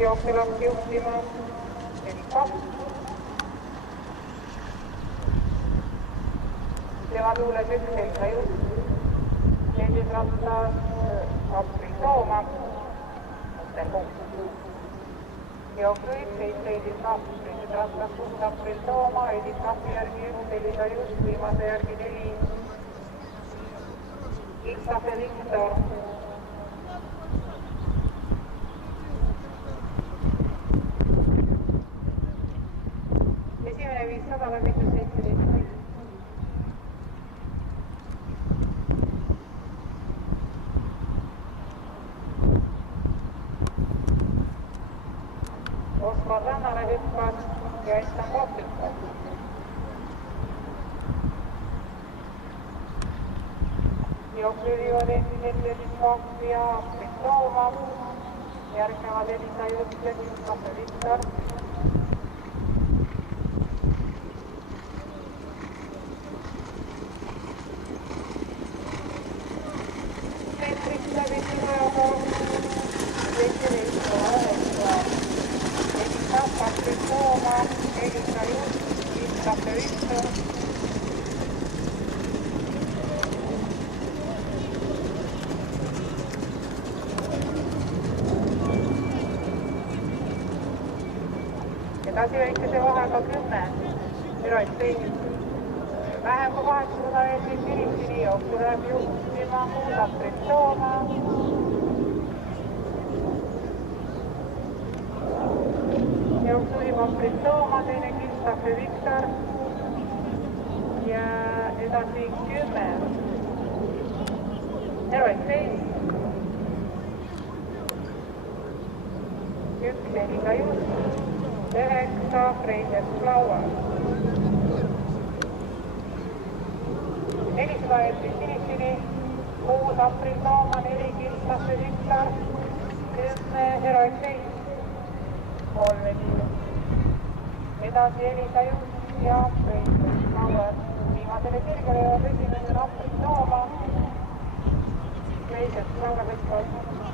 jooksul hakkas juhtima Erik tema tuules üks Helga Jutt, teises rattas April Tooma, jooksu üks leidis teises rattas kust April Tooma, Edith Kahvi järgi üks Helga Jutt, viimase järgi 4 X-Tafe Viktor. Esimene 500 läbitud 17. Oskar Rannale hüppas ja Estan Koht hüppas. Jooksu viivad endiselt Edith Kahv ja April Tooma, järgnevad Elisa Jutt ja X-Tafe Viktor. Meetriks läbitud ajaga 17.9. Edith Kahv, April Tooma, Elisa Jutt, X-Tafe Viktor. Edasi väikese vahega 10, Eroid teist. Vähem kui 800 meetrit finishini jooksu läheb juhtima April Tooma. Jooksu viib April Tooma, teine X-Tafe Viktor ja edasi 10, Eroid teist. Üks Helga Jutt. 9 Freisers Flower. 400 meetrit finishini, 6 April Tooma, 4 X-Tafe Viktor, 10 Eroid teist. 3 edasi Elisa Jutt ja Freisers Flower. Viimasele kirgele jõuab esimesena April Tooma, Freisers Flower hüppas.